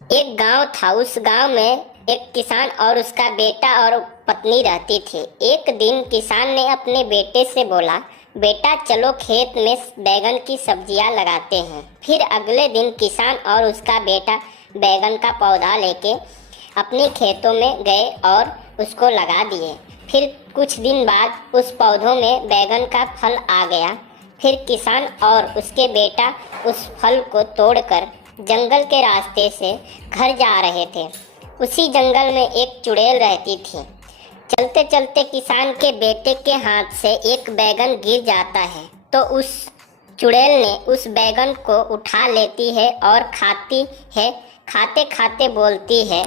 एक गांव था। उस गांव में एक किसान और उसका बेटा और पत्नी रहती थी। एक दिन किसान ने अपने बेटे से बोला, बेटा चलो खेत में बैगन की सब्जियां लगाते हैं। फिर अगले दिन किसान और उसका बेटा बैगन का पौधा लेके अपने खेतों में गए और उसको लगा दिए। फिर कुछ दिन बाद उस पौधों में बैगन का फल आ गया। फिर किसान और उसके बेटा उस फल को तोड़कर जंगल के रास्ते से घर जा रहे थे। उसी जंगल में एक चुड़ैल रहती थी। चलते चलते किसान के बेटे के हाथ से एक बैगन गिर जाता है तो उस चुड़ैल ने उस बैगन को उठा लेती है और खाती है। खाते खाते बोलती है,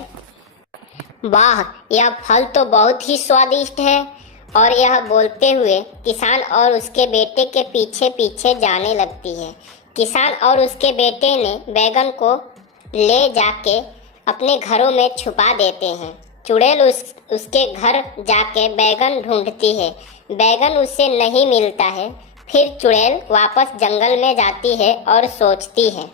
वाह, यह फल तो बहुत ही स्वादिष्ट है। और यह बोलते हुए किसान और उसके बेटे के पीछे पीछे जाने लगती है। किसान और उसके बेटे ने बैगन को ले जाके अपने घरों में छुपा देते हैं। चुड़ैल उसके घर जाके बैगन ढूंढती है। बैगन उसे नहीं मिलता है। फिर चुड़ैल वापस जंगल में जाती है और सोचती है,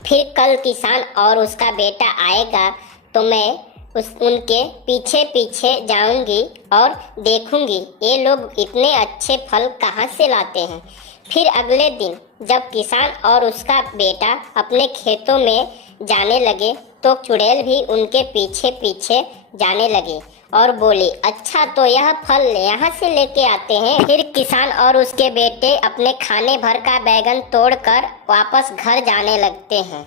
फिर कल किसान और उसका बेटा आएगा तो मैं उनके पीछे पीछे जाऊंगी और देखूंगी ये लोग इतने अच्छे फल कहाँ से लाते हैं। फिर अगले दिन जब किसान और उसका बेटा अपने खेतों में जाने लगे तो चुड़ैल भी उनके पीछे पीछे जाने लगे और बोली, अच्छा तो यह फल यहाँ से लेके आते हैं। फिर किसान और उसके बेटे अपने खाने भर का बैगन तोड़कर वापस घर जाने लगते हैं।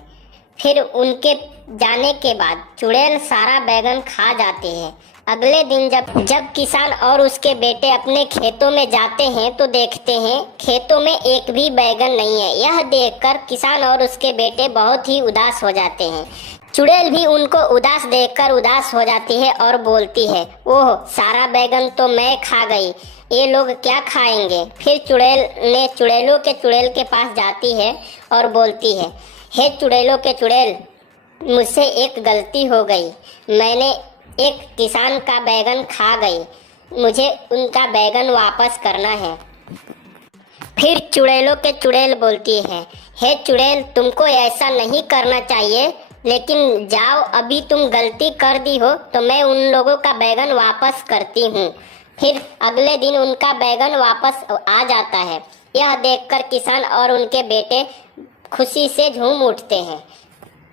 फिर उनके जाने के बाद चुड़ैल सारा बैगन खा जाती है। अगले दिन जब किसान और उसके बेटे अपने खेतों में जाते हैं तो देखते हैं खेतों में एक भी बैगन नहीं है। यह देखकर किसान और उसके बेटे बहुत ही उदास हो जाते हैं। चुड़ैल भी उनको उदास देखकर उदास हो जाती है और बोलती है, ओह, सारा बैगन तो मैं खा गई, ये लोग क्या खाएंगे। फिर चुड़ैल के पास जाती है और बोलती है, हे चुड़ैलों के चुड़ैल, मुझसे एक गलती हो गई। मैंने एक किसान का बैगन खा गई। मुझे उनका बैगन वापस करना है। फिर चुड़ैलों के चुड़ैल बोलती है, हे चुड़ैल, तुमको ऐसा नहीं करना चाहिए, लेकिन जाओ, अभी तुम गलती कर दी हो तो मैं उन लोगों का बैगन वापस करती हूँ। फिर अगले दिन उनका बैगन वापस आ जाता है। यह देखकर किसान और उनके बेटे खुशी से झूम उठते हैं।